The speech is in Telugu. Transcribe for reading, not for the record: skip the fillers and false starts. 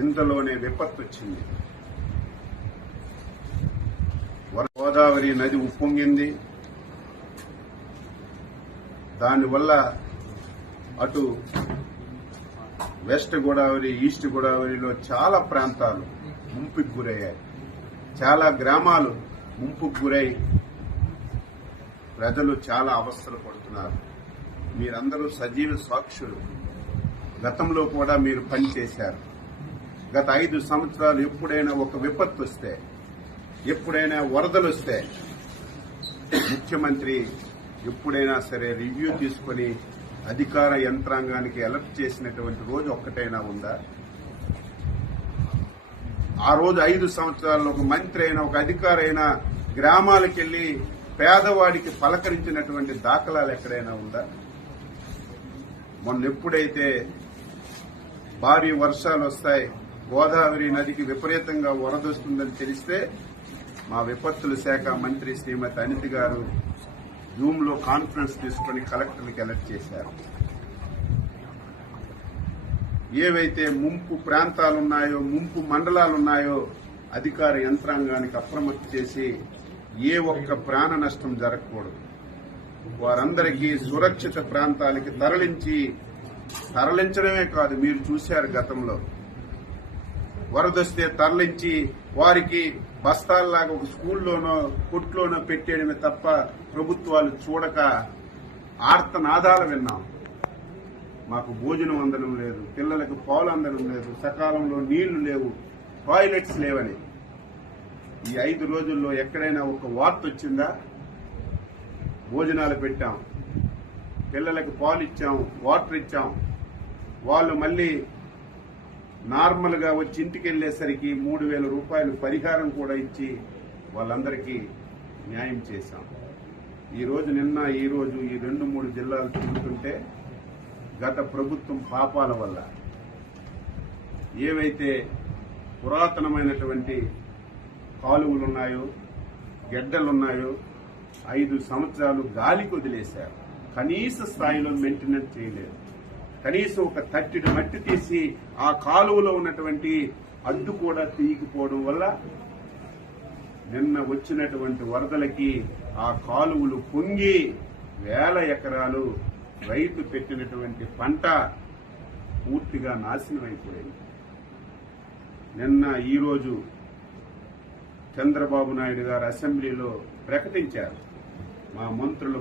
ఇంతలోనే విపత్తు వచ్చింది. గోదావరి నది ఉప్పొంగింది. దానివల్ల అటు వెస్ట్ గోదావరి, ఈస్ట్ గోదావరిలో చాలా ప్రాంతాలు ముంపుకు గురయ్యాయి. చాలా గ్రామాలు ముంపుకు గురై ప్రజలు చాలా అవస్థలు పడుతున్నారు. మీరందరూ సజీవ సాక్షులు. గతంలో కూడా మీరు పనిచేశారు. గత 5 సంవత్సరాలు ఎప్పుడైనా ఒక విపత్తు వస్తే, ఎప్పుడైనా వరదలు వస్తే ముఖ్యమంత్రి ఎప్పుడైనా సరే రివ్యూ తీసుకుని అధికార యంత్రాంగానికి అలర్ట్ చేసినటువంటి రోజు ఒక్కటైనా ఉందా? ఆ రోజు 5 సంవత్సరాల్లో ఒక మంత్రి అయినా, ఒక అధికారి అయినా గ్రామాలకు వెళ్లి పేదవాడికి పలకరించినటువంటి దాఖలాలు ఎక్కడైనా ఉందా? మొన్న ఎప్పుడైతే భారీ వర్షాలు వస్తాయి, గోదావరి నదికి విపరీతంగా వరదొస్తుందని తెలిస్తే మా విపత్తుల శాఖ మంత్రి శ్రీమతి అనిత గారు జూమ్ లో కాన్ఫరెన్స్ తీసుకుని కలెక్టర్లకు అలర్ట్ చేశారు. ఏవైతే ముంపు ప్రాంతాలున్నాయో, ముంపు మండలాలున్నాయో అధికార యంత్రాంగానికి అప్రమత్తం చేసి ఏ ఒక్క ప్రాణ నష్టం జరగకూడదు, వారందరికీ సురక్షిత ప్రాంతాలకి తరలించడమే కాదు, మీరు చూశారు గతంలో వరదొస్తే తరలించి వారికి బస్తాల్లాగా ఒక స్కూల్లోనో కొట్లోనో పెట్టేయడమే తప్ప ప్రభుత్వాలు చూడక ఆర్తనాదాలు విన్నాం. మాకు భోజనం అందడం లేదు, పిల్లలకు పాలు అందడం లేదు, సకాలంలో నీళ్లు లేవు, టాయిలెట్స్ లేవని. ఈ 5 రోజుల్లో ఎక్కడైనా ఒక వార్త వచ్చిందా? భోజనాలు పెట్టాం, పిల్లలకు పాలు ఇచ్చాం, వాటర్ ఇచ్చాం. వాళ్ళు మళ్ళీ నార్మల్ గా వచ్చి ఇంటికి వెళ్లేసరికి 3,000 రూపాయలు పరిహారం కూడా ఇచ్చి వాళ్ళందరికీ న్యాయం చేశాం. ఈ రోజు ఈ 2-3 జిల్లాలు తిరుగుతుంటే గత ప్రభుత్వం పాపాల వల్ల ఏవైతే పురాతనమైనటువంటి కాలువలున్నాయో, గెడ్డలున్నాయో 5 సంవత్సరాలు గాలికి వదిలేశారు. కనీస స్థాయిలో మెయింటెనెన్స్ చేయలేదు. కనీసం ఒక తట్టెడు మట్టి తీసి ఆ కాలువలో ఉన్నటువంటి అడ్డు కూడా తీయకపోవడం వల్ల నిన్న వచ్చినటువంటి వరదలకి ఆ కాలువలు పొంగి వేల ఎకరాలు రైతు పెట్టినటువంటి పంట పూర్తిగా నాశనం అయిపోయింది. నిన్న ఈరోజు చంద్రబాబు నాయుడు గారు అసెంబ్లీలో ప్రకటించారు, మా మంత్రులు